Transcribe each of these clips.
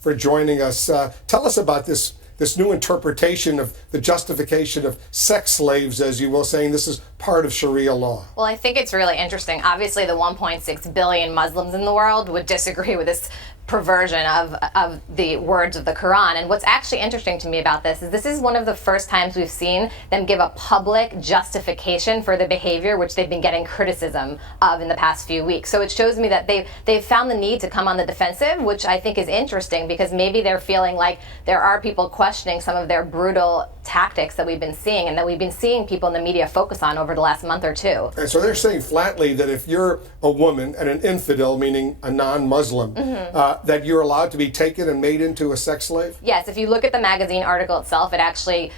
for joining us. Tell us about this new interpretation of the justification of sex slaves, as you will, saying this is part of Sharia law. Well, I think it's really interesting. Obviously, the 1.6 billion Muslims in the world would disagree with this perversion of the words of the Quran. And what's actually interesting to me about this is one of the first times we've seen them give a public justification for the behavior which they've been getting criticism of in the past few weeks. So it shows me that they've found the need to come on the defensive, which I think is interesting, because maybe they're feeling like there are people questioning some of their brutal tactics that we've been seeing and that we've been seeing people in the media focus on over the last month or two. And so they're saying flatly that if you're a woman and an infidel, meaning a non-Muslim, that you're allowed to be taken and made into a sex slave? Yes, if you look at the magazine article itself, it actually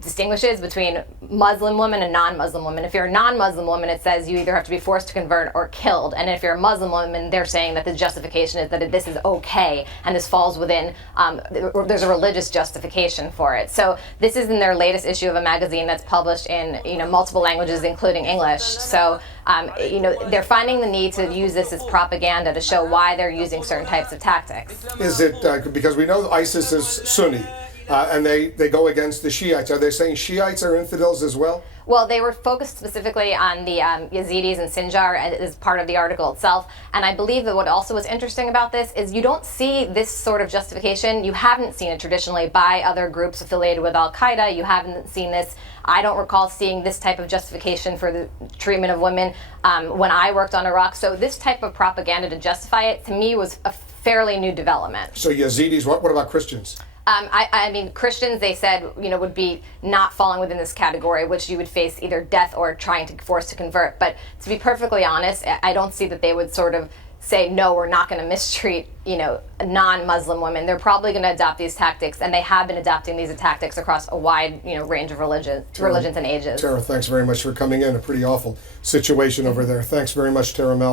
distinguishes between Muslim women and non-Muslim women. If you're a non-Muslim woman, it says you either have to be forced to convert or killed. And if you're a Muslim woman, they're saying that the justification is that this is okay, and this falls within, there's a religious justification for it. So this is in their latest issue of a magazine that's published in multiple languages, including English. So they're finding the need to use this as propaganda to show why they're using certain types of tactics. Is it because we know ISIS is Sunni, and they go against the Shiites? Are they saying Shiites are infidels as well? Well, they were focused specifically on the Yazidis and Sinjar as part of the article itself. And I believe that what also was interesting about this is you don't see this sort of justification. You haven't seen it traditionally by other groups affiliated with Al-Qaeda. You haven't seen this. I don't recall seeing this type of justification for the treatment of women when I worked on Iraq. So this type of propaganda to justify it, to me, was a fairly new development. So Yazidis, what about Christians? I mean, Christians, they said, would be not falling within this category, which you would face either death or trying to force to convert. But to be perfectly honest, I don't see that they would sort of say, no, we're not going to mistreat, non-Muslim women. They're probably going to adopt these tactics, and they have been adopting these tactics across a wide, range of religions and ages. Tara, thanks very much for coming in. A pretty awful situation over there. Thanks very much, Tara Mel.